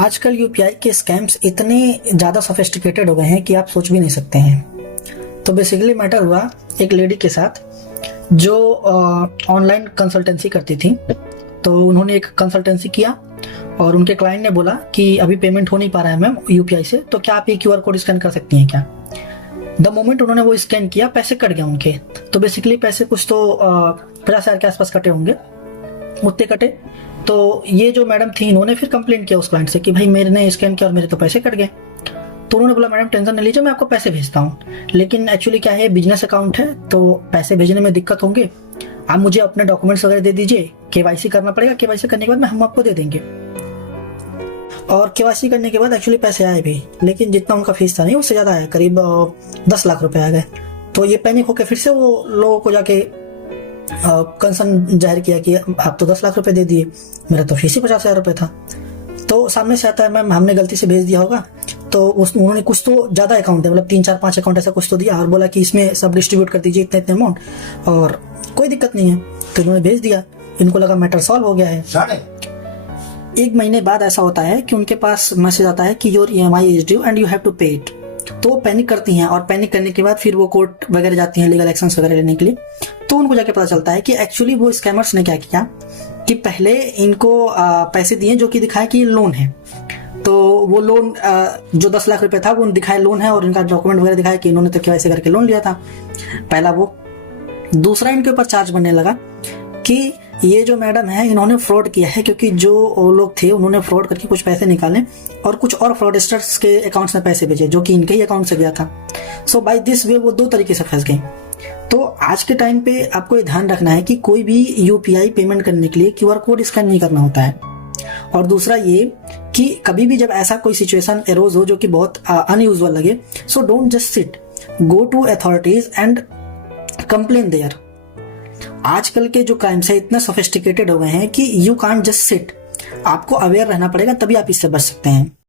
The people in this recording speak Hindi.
आजकल यूपीआई के स्कैम्स इतने ज़्यादा सोफिस्टिकेटेड हो गए हैं कि आप सोच भी नहीं सकते हैं। तो बेसिकली मैटर हुआ एक लेडी के साथ जो ऑनलाइन कंसल्टेंसी करती थी। तो उन्होंने एक कंसल्टेंसी किया और उनके क्लाइंट ने बोला कि अभी पेमेंट हो नहीं पा रहा है मैम यूपीआई से, तो क्या आप ये क्यूआर कोड स्कैन कर सकती हैं क्या। द मोमेंट उन्होंने वो स्कैन किया, पैसे कट गए उनके। तो बेसिकली पैसे कुछ तो 50,000 के आसपास कटे होंगे, उतने कटे। तो ये जो मैडम थी इन्होंने फिर कंप्लेंट किया उस क्लाइंट से कि भाई मैंने स्कैन किया और मेरे तो पैसे कट गए। तो उन्होंने बोला मैडम टेंशन नहीं लीजिए, मैं आपको पैसे भेजता हूँ, लेकिन एक्चुअली क्या है बिजनेस अकाउंट है तो पैसे भेजने में दिक्कत होंगे। आप मुझे अपने डॉक्यूमेंट्स वगैरह दे दीजिए, केवाईसी करना पड़ेगा, केवाईसी करने के बाद हम आपको दे देंगे। और केवाईसी करने के बाद एक्चुअली पैसे आए भी, लेकिन जितना उनका फीस था नहीं उससे ज़्यादा आया, करीब 10 लाख रुपए आ गए। तो ये पैनिक होकर फिर से वो लोगों को जाके कंसर्न जाहिर किया कि आप तो 10 लाख रुपए दे दिए, मेरा तो फीस ही 50,000 रुपए था। तो सामने से आता है मैम हमने गलती से भेज दिया होगा। तो उन्होंने कुछ तो ज़्यादा अकाउंट है, मतलब 3 4 5 अकाउंट ऐसा कुछ तो दिया और बोला कि इसमें सब डिस्ट्रीब्यूट कर दीजिए इतने इतने अमाउंट, और कोई दिक्कत नहीं है। तो उन्होंने भेज दिया, इनको लगा मैटर सॉल्व हो गया है। 1 महीने बाद ऐसा होता है कि उनके पास मैसेज आता है कि your EMI is due and you have to pay it. तो पैनिक करती हैं और पैनिक करने के बाद फिर वो कोर्ट वगैरह जाती हैं लीगल एक्शंस वगैरह लेने के लिए। तो उनको जाके पता चलता है कि एक्चुअली वो स्कैमर्स ने क्या किया कि पहले इनको पैसे दिए जो कि दिखाया कि लोन है। तो वो लोन जो 10 लाख रुपए था वो दिखाया लोन है, और इनका डॉक्यूमेंट वगैरह दिखाया कि इन्होंने तो केवाईसी करके लोन लिया था। पहला वो। दूसरा इनके ऊपर चार्ज बनने लगा कि ये जो मैडम है इन्होंने फ्रॉड किया है, क्योंकि जो लोग थे उन्होंने फ्रॉड करके कुछ पैसे निकाले और कुछ और फ्रॉडस्टर्स के अकाउंट्स में पैसे भेजे जो कि इनके ही अकाउंट से गया था। सो बाय दिस वे वो 2 तरीके से फंस गए। तो आज के टाइम पे आपको ये ध्यान रखना है कि कोई भी यूपीआई पेमेंट करने के लिए क्यूआर कोड स्कैन नहीं करना होता है। और दूसरा ये कि कभी भी जब ऐसा कोई सिचुएशन एरोज हो जो कि बहुत अनयूजुअल लगे, so don't just sit, go to authorities and complain there. आजकल के जो क्राइम्स है इतना सोफिस्टिकेटेड हो गए हैं कि यू कांट जस्ट सिट, आपको अवेयर रहना पड़ेगा, तभी आप इससे बच सकते हैं।